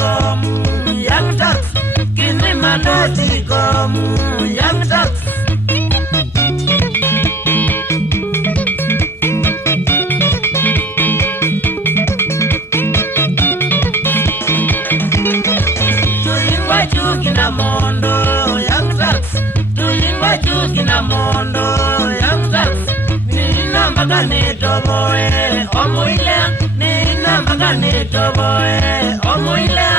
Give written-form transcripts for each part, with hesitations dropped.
Young ducks, give me my naughty gum, young ducks. Tulingwa jukina mondo, young ducks. Tulingwa jukina mondo, young ducks. Nina magane toboe, omuile. Nina magane toboe, omuile.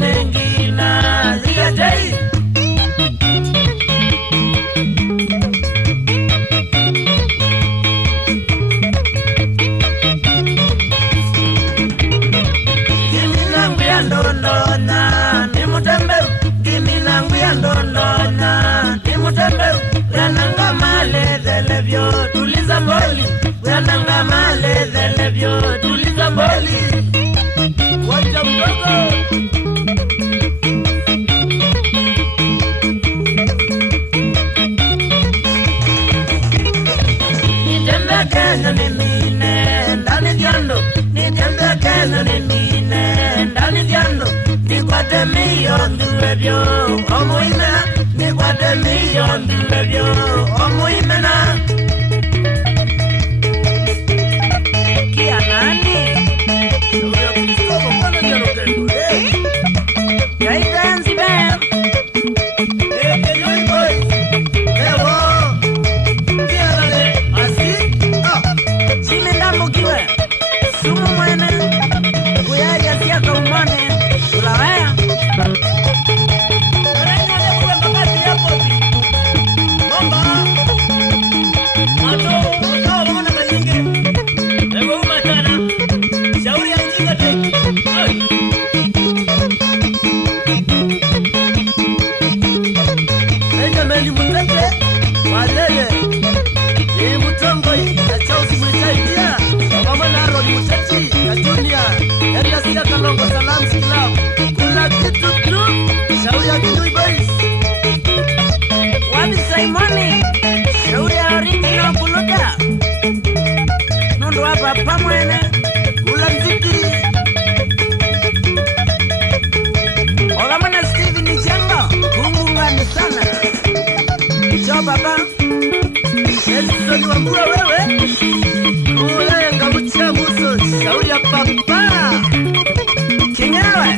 Nengina ligatei Giminangu ya ndondona ni mutembeu Giminangu ya ndondona ni mutembeu Yananga malezelevyo tuliza mboli Yananga malezelevyo tuliza mboli Wacha mdogo Kena ni mine ndani diando ni jembe kena ni mine ndani diando ni kwate milioni duebyo omuime ni kwate milioni duebyo omuime na kia nani uyo kisomo mwana jero kendo Kaitanzi bam Kenyoy boys Ewo Mukiwe, sumu mwene, kuyari asia kaumane, ulawaya. Karenya ya kuwe mbakati ya poti. Bomba. Mato, wana kanyingi. Ewa umatana. Shauri ya njinga te. Kenya meli mutete, walele. Ni mutongoi, na chausi mwitaidia. Mutati na Junior Enda siya Kalongo Salams Club Kuna kitu tu Shauri ya Kinui Boys Wabi Simoni Shauri ya original Kuluta Nundu hapa pamwene Kula mziki Ogamana Steven Nichengo Kungungani sana Cho baba Elson Wambura wewe Ulenga ucha muso Shauri ya papa Kinyewe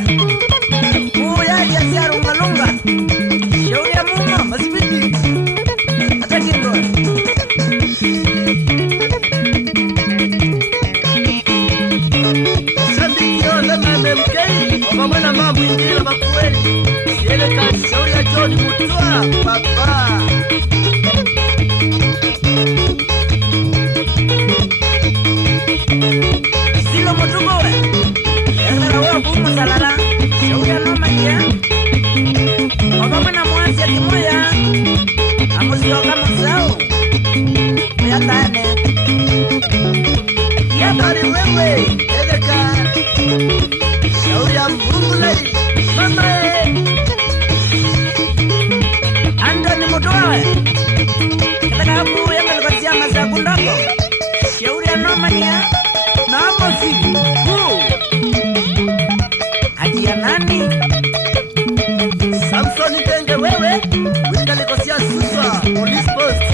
Uya jasi runga Shauri ya muma Masipiti Hata kindo Sambiki ole MMK Okamwena mambu ingine makueli Siele kasi shauri ya Johnny Mutua Papa Silo mutugowe Engara wewa kumu salala Shauri ya noma kia Okamwena mwasi ya kimoya Amusioka musau Uyatane Yatari wewe Edeka Shauri ya mbungulei Mamae Andoni mutugowe Kataka hapu yanga lukatia masa kundako Shauri ya noma kia Namosi Haji ya nani Samsoni Tenge wewe Winga likosia suswa Police post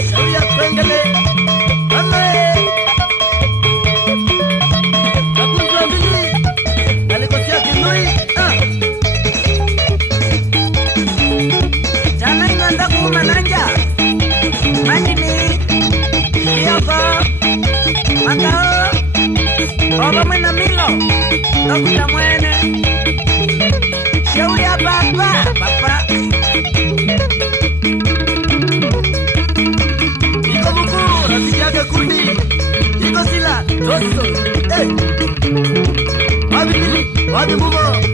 Baba mwena milo Dokta mwene Shauri ya papa Iko buku rafiki yake kundi Iko sila Toso Wabi mugo